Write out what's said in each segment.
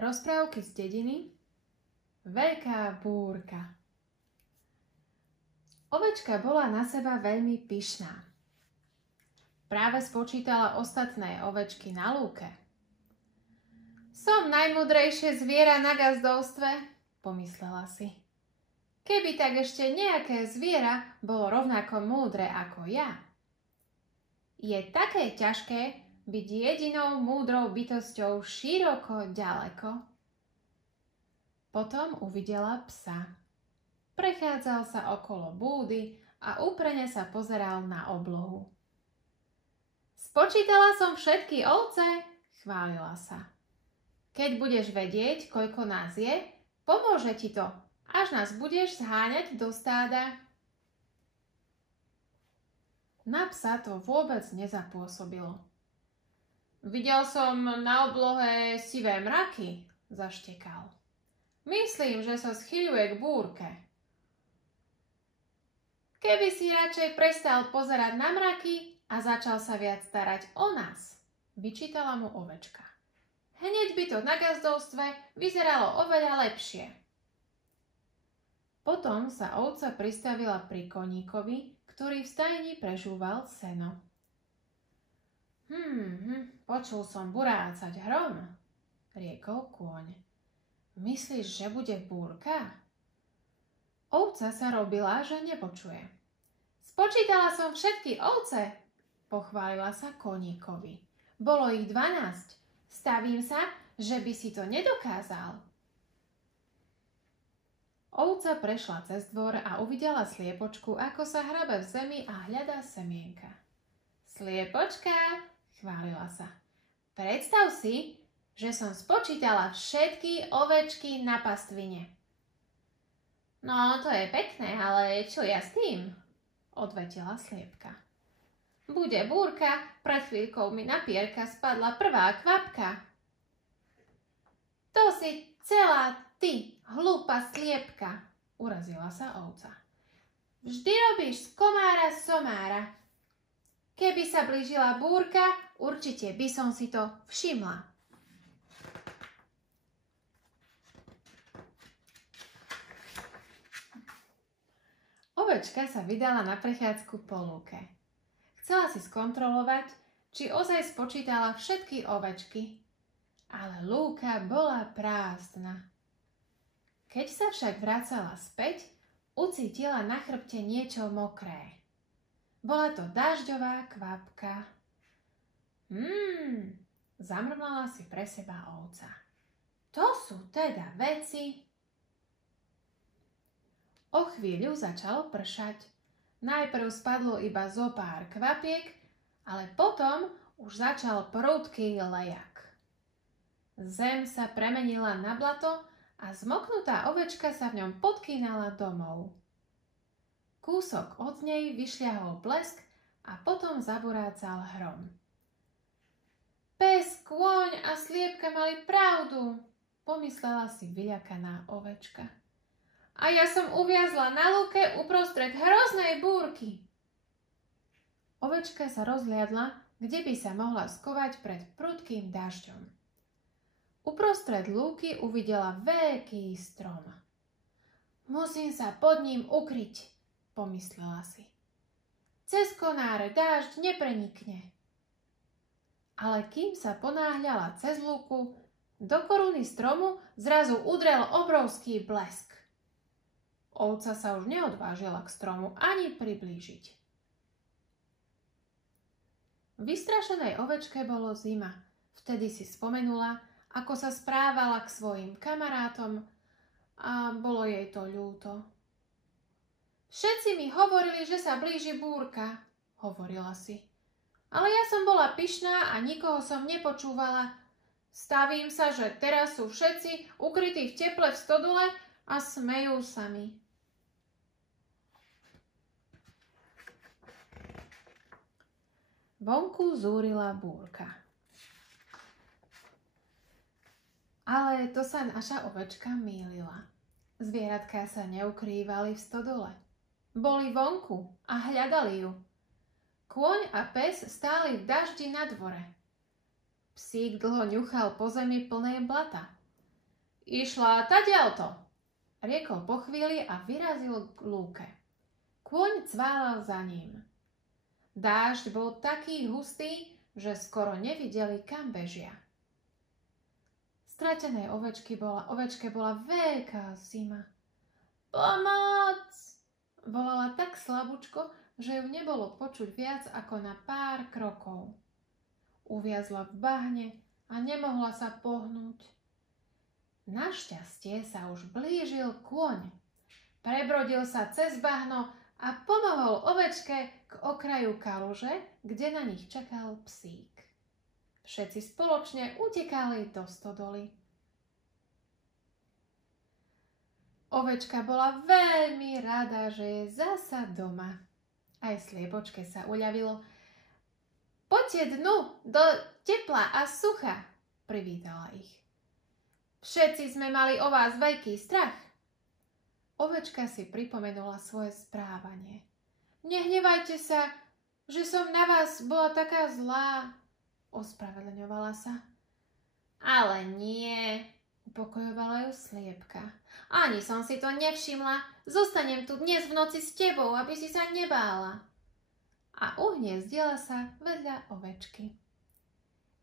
Rozprávky z dediny. Veľká búrka. Ovečka bola na seba veľmi pyšná. Práve spočítala ostatné ovečky na lúke. Som najmudrejšie zviera na gazdovstve, pomyslela si. Keby tak ešte nejaké zviera bolo rovnako múdre ako ja. Je také ťažké byť jedinou múdrou bytosťou široko ďaleko. Potom uvidela psa. Prechádzal sa okolo búdy a úprene sa pozeral na oblohu. Spočítala som všetky ovce, chválila sa. Keď budeš vedieť, koľko nás je, pomôže ti to, až nás budeš zháňať do stáda. Na psa to vôbec nezapôsobilo. Videl som na oblohe sivé mraky, zaštekal. Myslím, že sa schyľuje k búrke. Keby si radšej prestal pozerať na mraky a začal sa viac starať o nás, vyčítala mu ovečka. Hneď by to na gazdovstve vyzeralo oveľa lepšie. Potom sa ovca pristavila pri koníkovi, ktorý v stajni prežúval seno. Počul som burácať hrom, riekol kôň. Myslíš, že bude búrka? Ovca sa robila, že nepočuje. Spočítala som všetky ovce, pochválila sa koníkovi. Bolo ich 12. Stavím sa, že by si to nedokázal. Ovca prešla cez dvor a uvidela sliepočku, ako sa hrabe v zemi a hľadá semienka. Sliepočka, chválila sa. Predstav si, že som spočítala všetky ovečky na pastvine. No, to je pekné, ale čo ja s tým? Odvetila sliepka. Bude búrka, pred chvíľkou mi na pierka spadla prvá kvapka. To si celá ty, hlúpa sliepka, urazila sa ovca. Vždy robíš z komára somára. Keby sa blížila búrka, určite by som si to všimla. Ovečka sa vydala na prechádzku po lúke. Chcela si skontrolovať, či ozaj spočítala všetky ovečky, ale lúka bola prázdna. Keď sa však vracala späť, ucítila na chrbte niečo mokré. Bola to dažďová kvapka. Zamrmlala si pre seba ovca. To sú teda veci. O chvíľu začalo pršať. Najprv spadlo iba zo pár kvapiek, ale potom už začal prudký lejak. Zem sa premenila na blato a zmoknutá ovečka sa v ňom podkýnala domov. Kúsok od nej vyšľahol blesk a potom zaburácal hrom. Pes, kôň a sliepka mali pravdu, pomyslela si vyľakaná ovečka. A ja som uviazla na lúke uprostred hroznej búrky. Ovečka sa rozhliadla, kde by sa mohla skovať pred prudkým dažďom. Uprostred lúky uvidela veľký strom. Musím sa pod ním ukryť, pomyslela si. Cez konáre dážď neprenikne. Ale kým sa ponáhľala cez lúku, do koruny stromu zrazu udrel obrovský blesk. Ovca sa už neodvážila k stromu ani priblížiť. Vystrašenej ovečke bolo zima. Vtedy si spomenula, ako sa správala k svojim kamarátom a bolo jej to ľúto. Všetci mi hovorili, že sa blíži búrka, hovorila si. Ale ja som bola pyšná a nikoho som nepočúvala. Stavím sa, že teraz sú všetci ukrytí v teple v stodole a smejú sa mi. Vonku zúrila búrka. Ale to sa naša ovečka mýlila. Zvieratka sa neukrývali v stodole. Boli vonku a hľadali ju. Kôň a pes stáli v daždi na dvore. Psík dlho ňuchal po zemi plnej blata. Išla tadiaľto, riekol po chvíli a vyrazil k lúke. Kôň cválal za ním. Dážď bol taký hustý, že skoro nevideli, kam bežia. Stratenej ovečke bola veľká zima. Pomoc! Volala tak slabúčko, že ju nebolo počuť viac ako na pár krokov. Uviazla v bahne a nemohla sa pohnúť. Našťastie sa už blížil kôň. Prebrodil sa cez bahno a pomohol ovečke k okraju kaluže, kde na nich čakal psík. Všetci spoločne utekali do stodoly. Ovečka bola veľmi rada, že je zasa doma. Aj sliebočke sa uľavilo. Poďte dnu do tepla a sucha, privítala ich. Všetci sme mali o vás veľký strach. Ovečka si pripomenula svoje správanie. Nehnevajte sa, že som na vás bola taká zlá, ospravedlňovala sa. Ale nie, upokojovala ju sliepka. Ani som si to nevšimla. Zostanem tu dnes v noci s tebou, aby si sa nebála. A uhniezdila sa vedľa ovečky.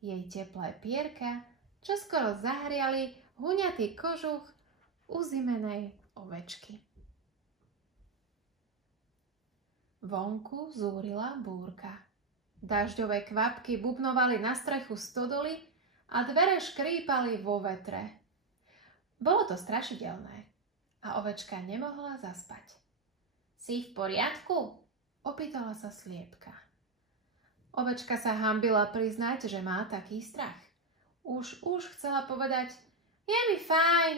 Jej teplé pierka čoskoro zahriali huňatý kožuch uzimenej ovečky. Vonku zúrila búrka. Dažďové kvapky bubnovali na strechu stodoly a dvere škrípali vo vetre. Bolo to strašidelné a ovečka nemohla zaspať. Si v poriadku? Opýtala sa sliepka. Ovečka sa hanbila priznať, že má taký strach. Už chcela povedať, je mi fajn,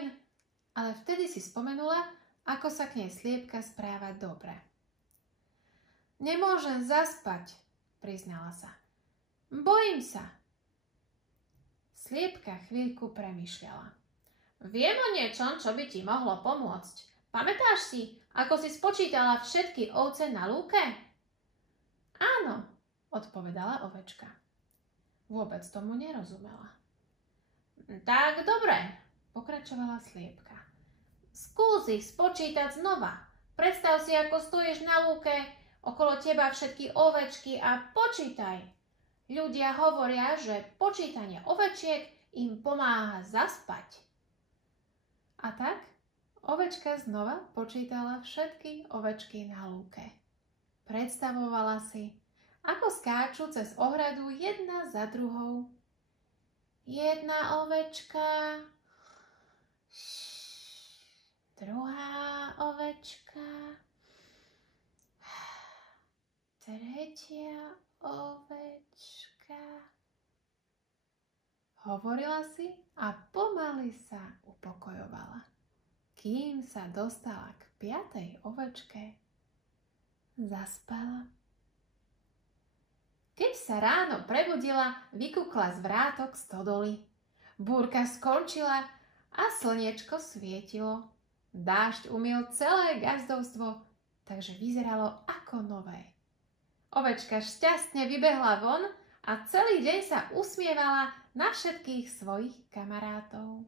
ale vtedy si spomenula, ako sa k nej sliepka správa dobre. Nemôžem zaspať, priznala sa. Bojím sa. Sliepka chvíľku premýšľala. Viem o niečom, čo by ti mohlo pomôcť. Pamätáš si, ako si spočítala všetky ovce na lúke? Áno, odpovedala ovečka. Vôbec tomu nerozumela. Tak dobre, pokračovala sliepka. Skús ich spočítať znova. Predstav si, ako stojíš na lúke, okolo teba všetky ovečky a počítaj. Ľudia hovoria, že počítanie ovečiek im pomáha zaspať. A tak ovečka znova počítala všetky ovečky na lúke. Predstavovala si, ako skáču cez ohradu jedna za druhou. Jedna ovečka, druhá ovečka, tretia ovečka. Hovorila si a pomaly sa upokojovala, kým sa dostala k 5. ovečke. Zaspala. Keď sa ráno prebudila, vykukla z vrátok stodoly. Búrka skončila a slniečko svietilo. Dážď umyl celé gazdovstvo, takže vyzeralo ako nové. Ovečka šťastne vybehla von a celý deň sa usmievala na všetkých svojich kamarátov.